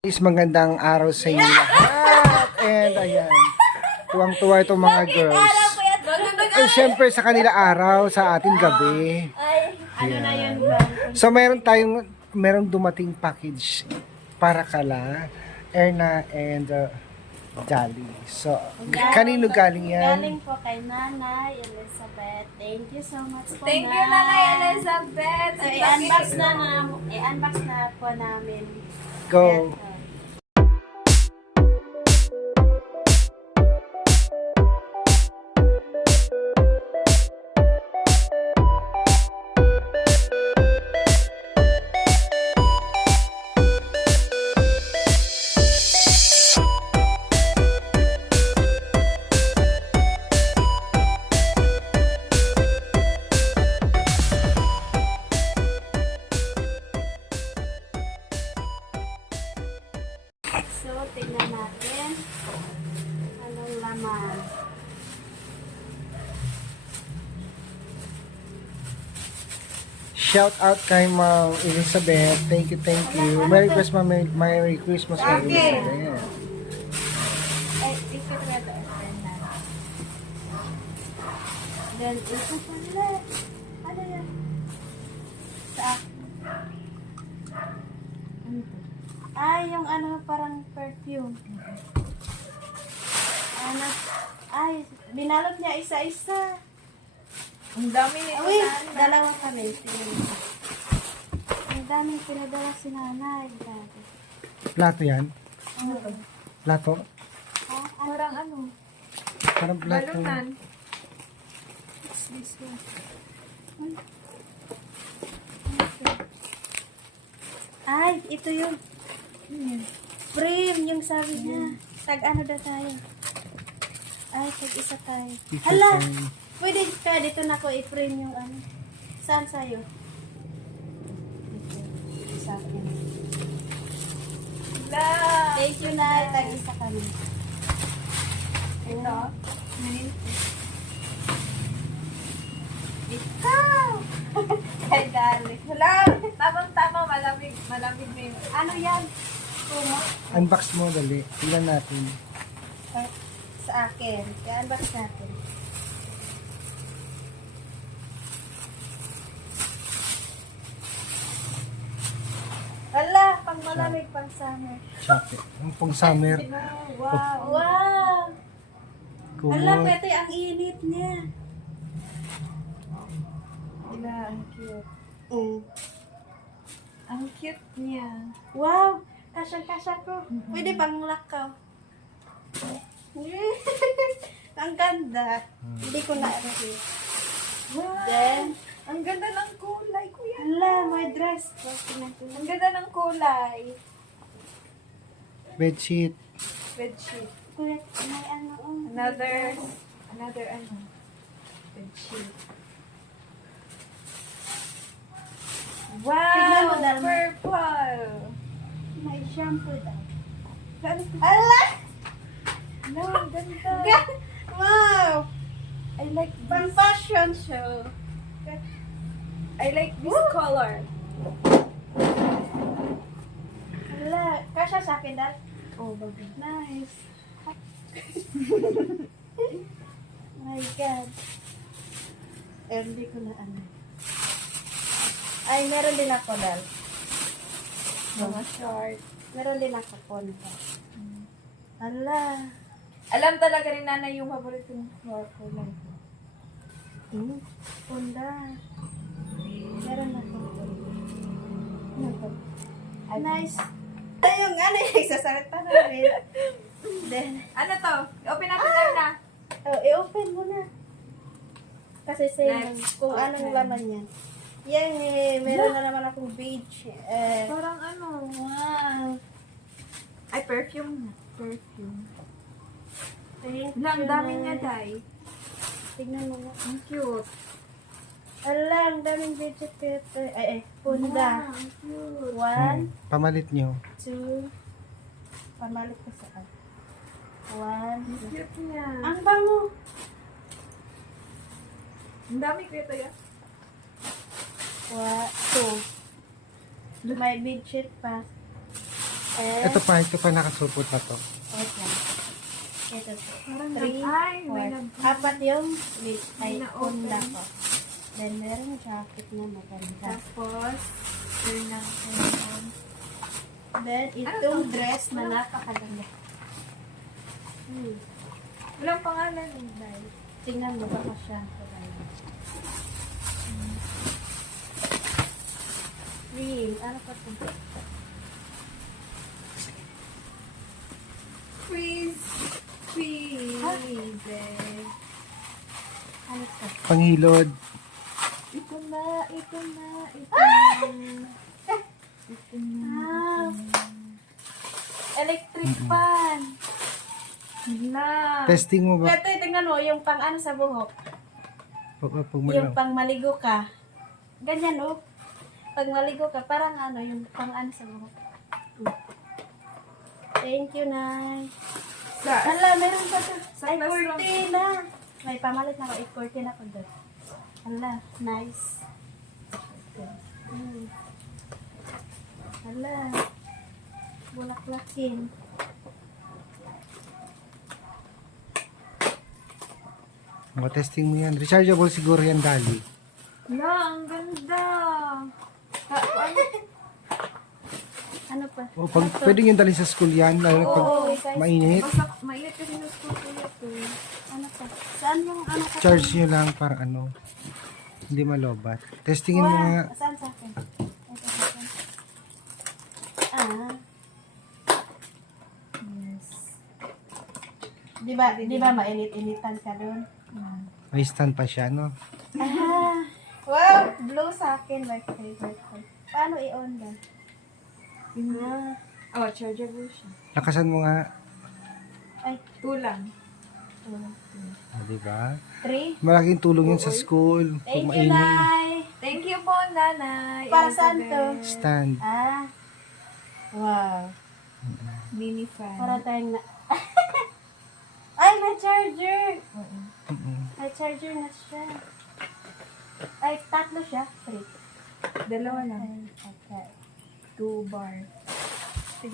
Magandang araw sa inyo lahat. And ayan, tuwang-tuwa itong mga girls. Ay, syempre sa kanila araw, sa ating gabi. Ano na yun ba? So merong dumating package para kala Erna and Dali. So, kanino galing yan? Galing po kay Nanay Elizabeth. Thank you so much po, Thank you, Nanay Elizabeth. So, i-unbox na po namin. Go. So, tignan natin anong laman. Shout out kay Ma'am Elizabeth. Thank you, thank you. Merry Christmas, Merry Christmas, Ma'am Elizabeth. Ay, ito na ito. Then, ito pala. Ano yan? Sa akin. Ano to? Ay, yung ano, parang perfume. Ano? Ay, binalot niya isa-isa. Ang dami nito, Uy, Nanay. dalawa kami. Ang daming pinadala si nanay. Dati. Plato yan? Ano to? Plato? Ah, ano? Parang ano? Parang plato. Balunan. What's this one? Ay, ito yung frame, yung sabi niya. Tag ano daw tayo? Ay, tag isa tayo. Picture Hala! frame. Pwede kaya dito na ko i-frame yung ano. Saan sa'yo? Dito. Sa akin. La! Thank you na. Tag isa kami. Ito. Ikaw! Ay, dali. Wala! Tamang-tama, malamig. Malamig na yun. Ano yan? Kuma? Unbox mo, dali. Tingnan natin. Ay, sa akin. Kaya unbox natin. Hala, pang malamig, pang summer. Chocolate. Ang pang summer. Wow! Wow! Hala, Kumot. pwede ang init niya. Ila, ang cute. Mm. Ang cute niya. Wow! Kasyang-kasya ko. Pwede pang lakaw. Ang ganda. Hindi ko na-review. Wow! Then, Ang ganda ng kulay, kuya. hala, may dress. Ang ganda ng kulay. Bedsheet. Bedsheet. Kuya, may ano, oh. Another ano. Bedsheet. Wow! Tignan mo, Dalma. Purple! May shampoo daw. Ganda. Ala! No, ang ganda. Wow! I like Pang this. fashion show. I like this color. Hala, kasya sa akin dahil. Oh, baby. Nice. My God. Eh, hindi ko na ano. Ay, meron din ako dahil. Mga short. Meron din ako punta. Hala. Alam talaga ni Nanay yung paborito ng kulay. Punda. Meron ako. Ano to? Nice. Ay, yung ano yung nagsasalita na rin. Then, Ano to? Open natin na. oh, i-open mo na. Kasi same Let's kung open. anong laman yan. Yan eh, meron na naman akong beach. Parang ano. Wow. Ay, perfume. Perfume. Thank Wala, ang you, dami Nay. niya, Day. Tignan mo nga. Ang cute. Ala, ang daming budget ito. Punda. Wow, ang cute. One, Pamalit nyo. two, pamalik ko saan. One. Ang cute niya. Ang bango. Ang dami kuya tayo. Two. May bedsheet pa. And, Ito pa nakasupot na to. wait lang. Ito. Parang 3, ay, may 4. Apat yung wait, ay May punda na-open. ko. Then, meron jacket na maganda. Tapos, yun lang. Then, itong dress na napakaganda. Walang pangalan eh, dahil. Tingnan mo baka siya. Real. Ano pa ito? Freeze. Freeze. Ano ito? Panghilod. Ito na. Ah! Electric fan. Na. Testing mo ba? Ito, tingnan mo, yung pang ano sa buhok. Pag Yung pang maligo ka. Ganyan, oh. Pag maligo ka, parang ano, yung pang ano sa buhok. Thank you, Nay. Sa, Hala, meron pa ito. Sa Ay, classroom. kurtina. May pamalit na ako. 8 ako doon. Hala, nice. Hala. Bulaklakin. Testing mo yan. Rechargeable siguro yan, Dali. na, ang ganda. Ano? Ano pa? O, pwede nyo dalhin sa school yan, lalo pag Oo, size. mainit. Basta, mainit kasi ng school ko ito. Ano pa? Saan yung ano ka? Charge nyo lang para ano, hindi malobat. Testingin mo nga. Saan sa akin? Ito, sa akin. Ah. Yes. Di ba mainit-initan ka doon? May stand pa siya, no? Ah. Wow, blue sa akin. Like favorite ko. Paano i-on doon? Ah. Oh, chargeable siya. Lakasan mo nga. Ay, Tulang. Diba? 3. Malaking tulong yun sa school. Pag Thank you, mainit. Nay. Thank you po, nanay. Para saan to? Stand. Ah. Wow. Mini fan. Para tayong na... Ay, may charger! Mm-mm. May charger na siya. Ay, tatlo siya. 3. Dalawa lang. Okay. 2 bar. 3.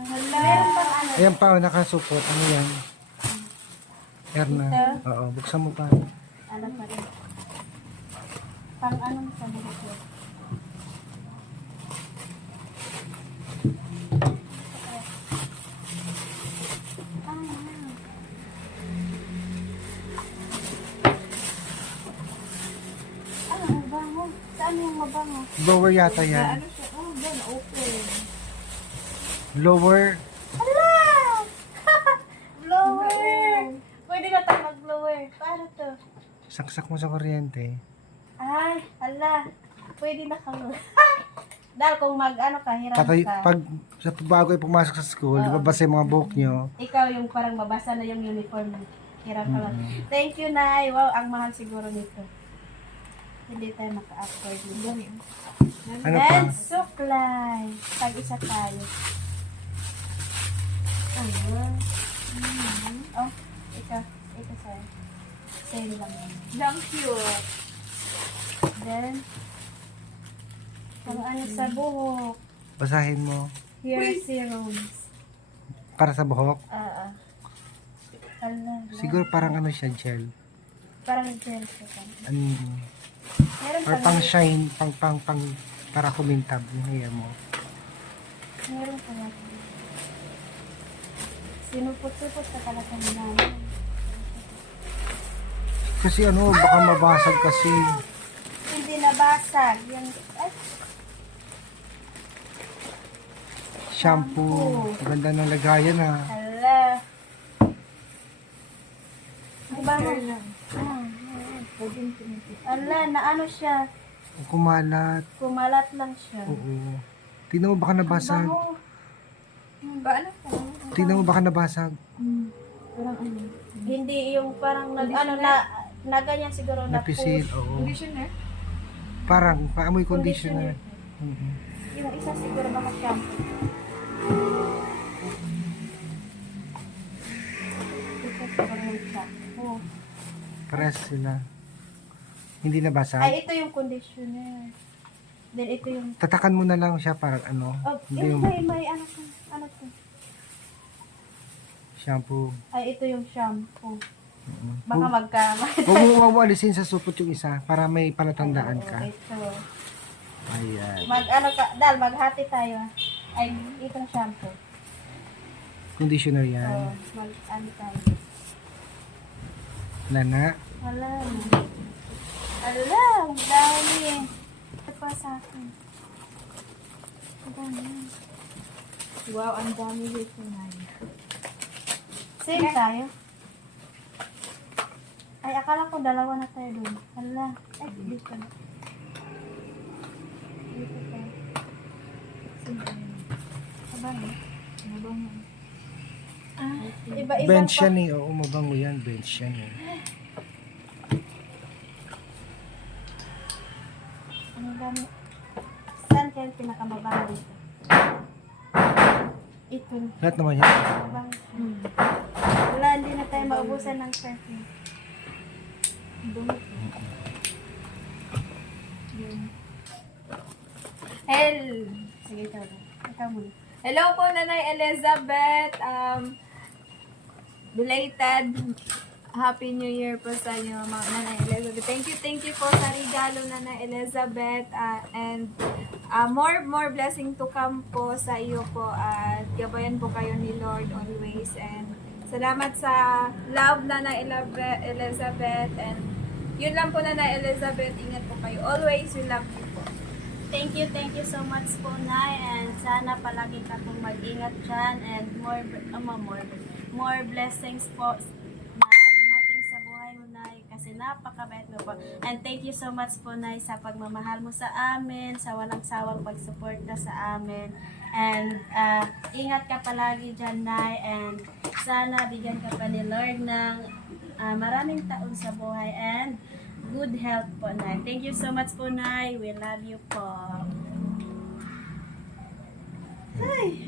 Meron pang ano. Ayan pa, nakasupot. Ano yan? Erna. Ito? Oo, buksan mo pa. Ano pa rin? Pang anong sa buhok ko? Mabango. Saan yung mabango? Blower yata yan. Ano siya? Oh, yan, open. Blower. Hala! Blower! Pwede na tayo mag-blower. Paano to? Saksak mo sa kuryente. Ay, hala. Pwede na kami. Dahil kung mag-ano ka, hiram Tatay, ka. pag sa bago ay pumasok sa school, di ba basa yung mga buhok nyo? Ikaw yung parang mabasa na yung uniform mo. Hiram ka lang. Thank you, Nay. Wow, ang mahal siguro nito. Hindi tayo maka-afford nito. Ano pa? And suklay. Tag-isa tayo. Oh, ito sa'yo. Sale lang yan. Lang cute. Then, kung ano sa buhok. Basahin mo. Hair serums. Para sa buhok. Hala. Siguro parang ano siya, gel. Parang gel ko pa. Ano, Meron or pa pang nga. shine, pang para kumintab yung hair mo. Meron pa nga. Sinupot-supot ka talaga ng namin. Kasi ano, baka mabasag kasi. Hindi nabasag. Yan. Ay, Shampoo. Ganda ng lagayan ha. hala. Ang bango. Hala, na ano siya. Kumalat. Kumalat lang siya. Oo. Tingnan mo baka nabasag. Bango. Ba, ano pa? Tingnan mo baka nabasag. Parang ano? Hindi yung parang ano na ganyan siguro na Napisil. push. Oo. Conditioner? Parang paamoy conditioner. Mm-mm. Yung isa siguro baka shampoo. Ito siguro yung shampoo. Parehas sila. Hindi nabasag. Ay, ito yung conditioner. Then ito yung, Tatakan mo na lang siya para ano, oh, hindi yung yung may ano to, ano to. shampoo. Ay, ito yung shampoo. Mm. Baka Huwag mo alisin sa supot yung isa para may palatandaan ka. Ito. Ayan. Maghati tayo. Ay, itong shampoo. Conditioner So, yan. ano tayo. Lana. Wala. Ala, ang dami. Ito pa sa akin. Ang dami. Wow, ang dami dito na. Same tayo. Ay, akala ko dalawa na tayo doon. Ala. Ay, dito na. Dito tayo. Sabang. Ah, iba-ibang Bench yan eh. Oo, mabango yan. Bench yan eh. Ano dami? Saan kayo pinakamabango dito? Ito. Lahat naman yan. Mabango. Wala, hindi na tayo maubusan ng perfume. Sige, ikaw na. Ikaw muna. Hello po, Nanay Elizabeth. Belated Happy New Year po sa inyo, mga Nanay Elizabeth. Thank you po sa regalo, Nanay Elizabeth. And more blessing to come po sa iyo po. At gabayan po kayo ni Lord always. And salamat sa love, Nanay Elizabeth. And yun lang po, Nanay Elizabeth. Ingat po kayo. Always, we love you po. Thank you so much po, Nay. And sana palagi ka pong mag-ingat dyan. And more blessings po na dumating sa buhay mo, Nay. Kasi napakabait mo po. And thank you so much po, Nay, sa pagmamahal mo sa amin, sa walang sawang pagsuporta sa amin. And ingat ka palagi dyan, Nay. And sana bigyan ka pa ni Lord ng maraming taon sa buhay. And good health po, Nay. Thank you so much po, Nay. We love you po. Ay,